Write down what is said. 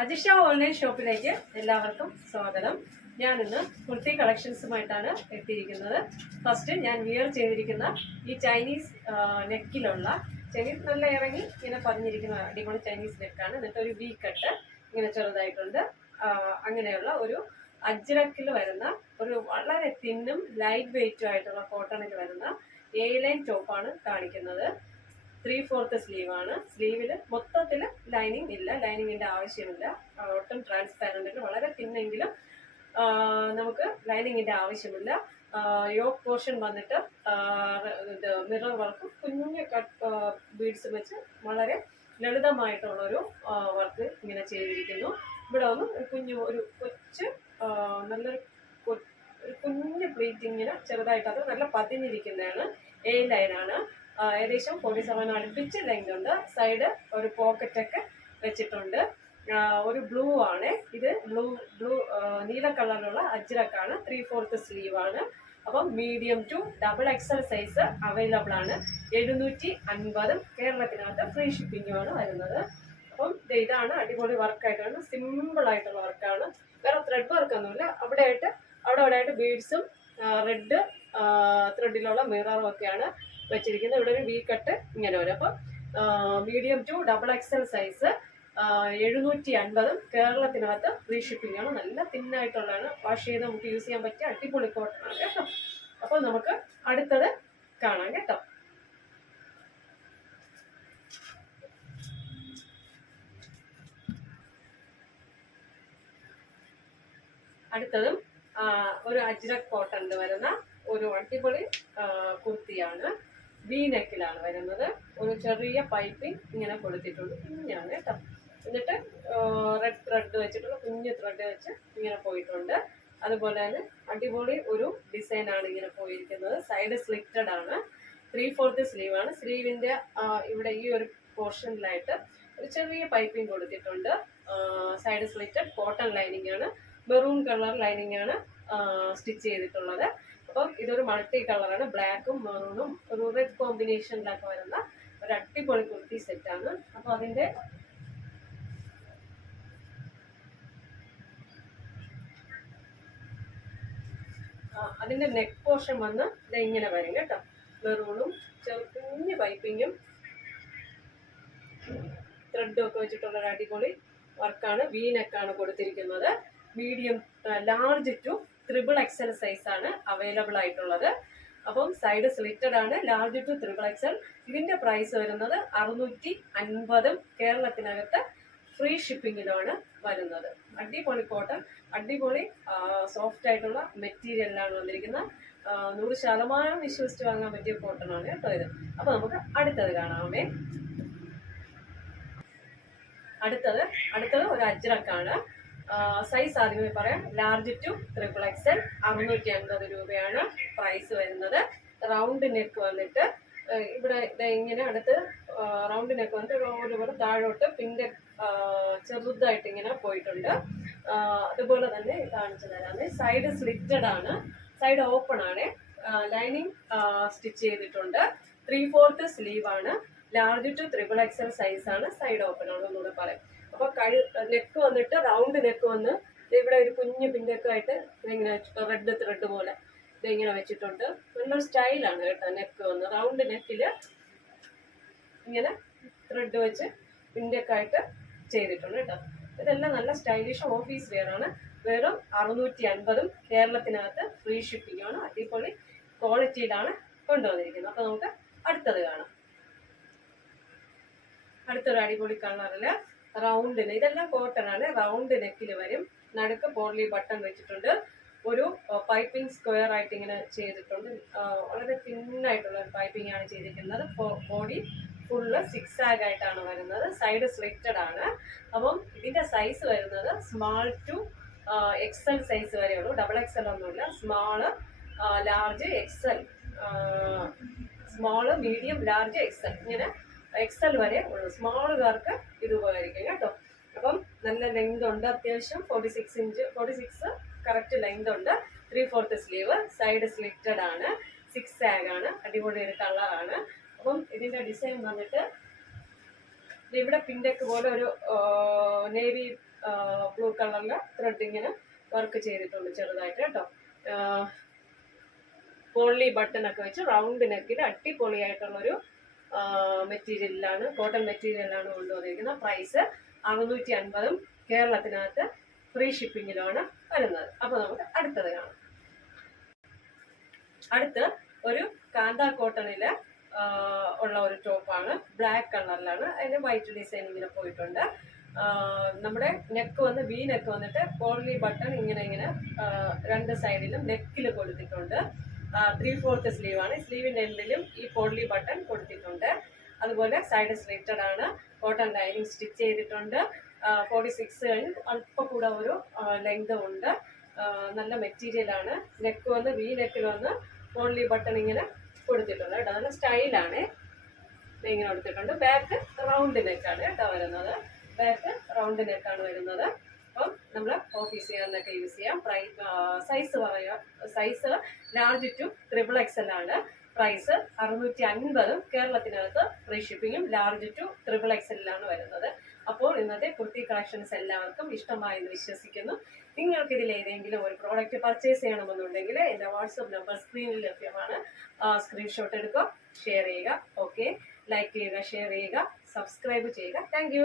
Ajisha online ഷോപ്പിലേക്ക് എല്ലാവർക്കും സ്വാഗതം. ഞാൻ ഇന്ന് കുർത്തി കളക്ഷൻസുമായിട്ടാണ് എത്തിയിരിക്കുന്നത്. ഫസ്റ്റ് ഞാൻ വിയർ ചെയ്തിരിക്കുന്ന ഈ ചൈനീസ് നെക്കിലുള്ള ചൈനീസ് നല്ല ഇറങ്ങി ഇങ്ങനെ പതിഞ്ഞിരിക്കുന്ന അടിപൊളി ചൈനീസ് നെക്കാണ്. എന്നിട്ട് ഒരു വി കട്ട് ഇങ്ങനെ ചെറുതായിട്ടുണ്ട്. അങ്ങനെയുള്ള ഒരു അജ്രക്കിൽ വരുന്ന ഒരു വളരെ തിന്നും ലൈറ്റ് വെയിറ്റും ആയിട്ടുള്ള കോട്ടണിൽ വരുന്ന എ ലൈൻ ടോപ്പാണ് കാണിക്കുന്നത്. 3/4 സ്ലീവാണ്. സ്ലീവിൽ മൊത്തത്തിൽ ലൈനിങ് ഇല്ല, ലൈനിങ്ങിൻ്റെ ആവശ്യമില്ല. ഒട്ടും ട്രാൻസ്പാരൻ്റ് വളരെ തിന്നെങ്കിലും നമുക്ക് ലൈനിങ്ങിൻ്റെ ആവശ്യമില്ല. യോക്ക് പോർഷൻ വന്നിട്ട് ഇത് മിറർ വർക്കും കുഞ്ഞു കട്ട് ബീഡ്സ് വെച്ച് വളരെ ലളിതമായിട്ടുള്ളൊരു വർക്ക് ഇങ്ങനെ ചെയ്തിരിക്കുന്നു. ഇവിടെ ഒന്ന് ഒരു കൊച്ച് നല്ലൊരു കുഞ്ഞു പ്ലീറ്റിങ്ങിന് ചെറുതായിട്ട് അത് നല്ല പതിഞ്ഞിരിക്കുന്നതാണ്. എ ലൈനാണ്. ഏകദേശം 47 അടുപ്പിച്ച് ലെങ്ത് ഉണ്ട്. സൈഡ് ഒരു പോക്കറ്റൊക്കെ വെച്ചിട്ടുണ്ട്. ഒരു ബ്ലൂ ആണ് ഇത്. ബ്ലൂ നീല കളറിലുള്ള അജ്രക്കാണ്. 3/4 സ്ലീവാണ്. അപ്പം medium to double XL size available ആണ്. 750 കേരളത്തിനകത്ത് ഫ്രീ ഷിപ്പിങ്ങുമാണ് വരുന്നത്. അപ്പം ഇതാണ് അടിപൊളി വർക്കായിട്ടാണ്, സിമ്പിൾ ആയിട്ടുള്ള വർക്കാണ്. വേറെ ത്രെഡ് വർക്കൊന്നുമില്ല. അവിടെ ആയിട്ട് ബീഡ്സും റെഡ് ത്രെഡിലുള്ള മിററും ഒക്കെയാണ് വെച്ചിരിക്കുന്നത്. ഇവിടെ ഒരു വി കട്ട് ഇങ്ങനെ വരും. അപ്പം medium to double XL size 750 കേരളത്തിനകത്ത് ഫ്രീ ഷിപ്പിംഗ് ആണ്. നല്ല തിന്നായിട്ടുള്ളതാണ്. വാഷ് ചെയ്ത് നമുക്ക് യൂസ് ചെയ്യാൻ പറ്റിയ അടിപൊളി കോട്ടണാണ് കേട്ടോ. അപ്പോൾ നമുക്ക് അടുത്തത് കാണാം കേട്ടോ. അടുത്തതും ഒരു അജ്രക് കോട്ടണിൽ വരുന്ന ഒരു അടിപൊളി കുർത്തിയാണ്. വി നെക്കിലാണ് വരുന്നത്. ഒരു ചെറിയ പൈപ്പിംഗ് ഇങ്ങനെ കൊടുത്തിട്ടുണ്ട്. കുഞ്ഞാണ് കേട്ടോ. എന്നിട്ട് റെഡ് ത്രെഡ് വെച്ചിട്ടുള്ള കുഞ്ഞ് ത്രെഡ് വെച്ച് ഇങ്ങനെ പോയിട്ടുണ്ട്. അതുപോലെ തന്നെ അടിപൊളി ഒരു ഡിസൈനാണ് ഇങ്ങനെ പോയിരിക്കുന്നത്. സൈഡ് സ്ലിറ്റഡ് ആണ്. 3/4 സ്ലീവാണ്. സ്ലീവിൻ്റെ ഇവിടെ ഈ ഒരു പോർഷനിലായിട്ട് ഒരു ചെറിയ പൈപ്പിംഗ് കൊടുത്തിട്ടുണ്ട്. സൈഡ് സ്ലിറ്റഡ് കോട്ടൺ ലൈനിങ് ആണ്. മെറൂൺ കളർ ലൈനിങ് ആണ് സ്റ്റിച്ച് ചെയ്തിട്ടുള്ളത്. അപ്പം ഇതൊരു മൾട്ടി കളറാണ്. ബ്ലാക്കും മെറൂണും ഒരു റെഡ് കോമ്പിനേഷനിലൊക്കെ വരുന്ന ഒരു അടിപൊളി കുർത്തി സെറ്റാണ്. അപ്പോൾ അതിൻ്റെ നെക്ക് പോർഷൻ വന്ന് ഇത് ഇങ്ങനെ വരും കേട്ടോ. മെറൂണും കുഞ്ഞ് പൈപ്പിങ്ങും ത്രെഡും ഒക്കെ വെച്ചിട്ടുള്ള ഒരു അടിപൊളി വർക്കാണ്. വി നെക്കാണ് കൊടുത്തിരിക്കുന്നത്. മീഡിയം ലാർജ് ടു 3/4 എക്സൽ സൈസാണ് അവൈലബിൾ ആയിട്ടുള്ളത്. അപ്പം സൈഡ് സ്ലിറ്റഡ് ആണ്. Large to 3/4 XL. ഇതിൻ്റെ പ്രൈസ് വരുന്നത് 650 കേരളത്തിനകത്ത് ഫ്രീ ഷിപ്പിങ്ങിലാണ് വരുന്നത്. അടിപൊളി കോട്ടൺ, അടിപൊളി സോഫ്റ്റ് ആയിട്ടുള്ള മെറ്റീരിയലിലാണ് വന്നിരിക്കുന്നത്. 100% വിശ്വസിച്ച് വാങ്ങാൻ പറ്റിയ കോട്ടണാണ് കേട്ടോ ഇത്. അപ്പോൾ നമുക്ക് അടുത്തത് കാണാമേ. അടുത്തത് ഒരു അജ്രക്കാണ്. സൈസ് ആദ്യമേ പറയാം. ലാർജ് ടു 3/4 എക്സൽ 650 രൂപയാണ് പ്രൈസ് വരുന്നത്. റൗണ്ട് നെക്ക് വന്നിട്ട് ഇവിടെ ഇങ്ങനെ അടുത്ത് റൗണ്ട് നെക്ക് വന്നിട്ട് ഒരു താഴോട്ട് പിൻ്റെ ചെറുതായിട്ട് ഇങ്ങനെ പോയിട്ടുണ്ട്. അതുപോലെ തന്നെ കാണിച്ചു തരാമേ. സൈഡ് സ്ലിറ്റഡ് ആണ്. സൈഡ് ഓപ്പൺ ആണ്. ലൈനിങ് സ്റ്റിച്ച് ചെയ്തിട്ടുണ്ട്. 3/4 സ്ലീവാണ്. ലാർജ് ടു 3/4 എക്സൽ സൈസാണ്. സൈഡ് ഓപ്പൺ ആണ് എന്നൂടെ പറയാം. അപ്പോൾ നെക്ക് വന്നിട്ട് റൗണ്ട് നെക്ക് വന്ന് ഇവിടെ ഒരു കുഞ്ഞു പിന്നൊക്കെ ആയിട്ട് ഇങ്ങനെ റെഡ് ത്രെഡ് പോലെ ഇതിങ്ങനെ വെച്ചിട്ടുണ്ട്. നല്ലൊരു സ്റ്റൈലാണ് കേട്ടോ. നെക്ക് വന്ന് റൗണ്ട് നെക്കിൽ ഇങ്ങനെ ത്രെഡ് വെച്ച് പിന്നൊക്കെ ആയിട്ട് ചെയ്തിട്ടുണ്ട് കേട്ടോ. ഇതെല്ലാം നല്ല സ്റ്റൈലിഷ് ഓഫീസ് വെയറാണ്. വെറും 650 കേരളത്തിനകത്ത് ഫ്രീ ഷിപ്പിംഗാണ്. അടിപൊളി ക്വാളിറ്റിയിലാണ് കൊണ്ടുവന്നിരിക്കുന്നത്. അപ്പോൾ നമുക്ക് അടുത്തത് കാണാം. അടുത്തൊരു അടിപൊളി കളറിൽ റൗണ്ടിന്, ഇതെല്ലാം കോട്ടൺ ആണ്. റൗണ്ട് നെക്കിൽ വരും. നടുക്ക് പോർലി ബട്ടൺ വെച്ചിട്ടുണ്ട്. ഒരു പൈപ്പിംഗ് സ്ക്വയർ ആയിട്ട് ഇങ്ങനെ ചെയ്തിട്ടുണ്ട്. വളരെ തിന്നായിട്ടുള്ള ഒരു പൈപ്പിംഗ് ആണ് ചെയ്തിരിക്കുന്നത്. ബോഡി ഫുള്ള് 6 ആയിട്ടാണ് വരുന്നത്. സൈഡ് സ്ലിറ്റഡ് ആണ്. അപ്പം ഇതിൻ്റെ സൈസ് വരുന്നത് സ്മാൾ ടു എക്സൽ സൈസ് വരെയുള്ളൂ. ഡബിൾ എക്സൽ ഒന്നുമില്ല. Small, large, XL, small, medium, large, XL, ഇങ്ങനെ എക്സൽ വരെ ഉള്ളൂ. സ്മാളുകാർക്ക് ഇത് ഉപകരിക്കും കേട്ടോ. അപ്പം നല്ല ലെങ്ത് ഉണ്ട്. അത്യാവശ്യം 46 കറക്റ്റ് ലെങ്ത് ഉണ്ട്. 3/4 സ്ലീവ്. സൈഡ് സ്ലിറ്റഡ് ആണ്. 6 ആണ്. അടിപൊളി ഒരു കളറാണ്. അപ്പം ഇതിൻ്റെ ഡിസൈൻ വന്നിട്ട് ഇവിടെ പിൻഡെക്ക് പോലെ ഒരു നേവി ബ്ലൂ കളറിലെ ത്രെഡ് ഇങ്ങനെ വർക്ക് ചെയ്തിട്ടുണ്ട് ചെറുതായിട്ട് കേട്ടോ. പോളി ബട്ടൺ ഒക്കെ വെച്ച് റൗണ്ട് നെക്കിൽ അടിപൊളിയായിട്ടുള്ളൊരു മെറ്റീരിയലിലാണ്, കോട്ടൺ മെറ്റീരിയലാണ് കൊണ്ടുവന്നിരിക്കുന്നത്. പ്രൈസ് 650, കേരളത്തിനകത്ത് ഫ്രീ ഷിപ്പിങ്ങിലാണ് വരുന്നത്. അപ്പോൾ നമുക്ക് അടുത്തത് കാണാം. അടുത്ത് ഒരു കാന്ത കോട്ടണിൽ ഉള്ള ഒരു ടോപ്പാണ്. ബ്ലാക്ക് കളറിലാണ്, അതിന് വൈറ്റ് ഡിസൈൻ ഇങ്ങനെ പോയിട്ടുണ്ട്. നമ്മുടെ നെക്ക് വന്ന് വി നെക്ക് വന്നിട്ട് പോളി ബട്ടൺ ഇങ്ങനെ ഇങ്ങനെ രണ്ട് സൈഡിലും നെക്കിൽ കൊടുത്തിട്ടുണ്ട്. 3/4 സ്ലീവാണ്. സ്ലീവിൻ്റെ എൻഡിലും ഈ പോളി ബട്ടൺ കൊടുത്തിട്ടുണ്ട്. അതുപോലെ സൈഡ് സ്ലിറ്റഡ് ആണ്. കോട്ടൺ ലൈനിങ് സ്റ്റിച്ച് ചെയ്തിട്ടുണ്ട്. 46 കഴിഞ്ഞ് അല്പം കൂടെ ഒരു ലെങ്ത് ഉണ്ട്. നല്ല മെറ്റീരിയലാണ്. നെക്ക് വന്ന് വി നെക്കിൽ വന്ന് പോളി ബട്ടൺ ഇങ്ങനെ കൊടുത്തിട്ടുണ്ട് കേട്ടോ. നല്ല സ്റ്റൈലാണ്. ഇങ്ങനെ കൊടുത്തിട്ടുണ്ട്. ബാക്ക് റൗണ്ട് നെക്കാണ് കേട്ടോ വരുന്നത്. ബാക്ക് റൗണ്ട് നെക്കാണ് വരുന്നത്. അപ്പം നമ്മൾ ഓഫീസ് ചെയ്യാനൊക്കെ യൂസ് ചെയ്യാം. സൈസ് പറയുക, സൈസ് ലാർജ് ടു XXL ആണ്. പ്രൈസ് 650, കേരളത്തിനകത്ത് ഫ്രീ ഷിപ്പിങ്ങും. ലാർജ് ടു XXL വരുന്നത്. അപ്പോൾ ഇന്നത്തെ കുർത്തി കളക്ഷൻസ് എല്ലാവർക്കും ഇഷ്ടമായെന്ന് വിശ്വസിക്കുന്നു. നിങ്ങൾക്ക് ഇതിൽ ഏതെങ്കിലും ഒരു പ്രോഡക്റ്റ് പർച്ചേസ് ചെയ്യണമെന്നുണ്ടെങ്കിൽ എൻ്റെ വാട്സപ്പ് നമ്പർ സ്ക്രീനിൽ ലഭ്യമാണ്. സ്ക്രീൻഷോട്ട് എടുക്കുക, ഷെയർ ചെയ്യുക. ഓക്കെ, ലൈക്ക് ചെയ്യുക, ഷെയർ ചെയ്യുക, സബ്സ്ക്രൈബ് ചെയ്യുക. താങ്ക്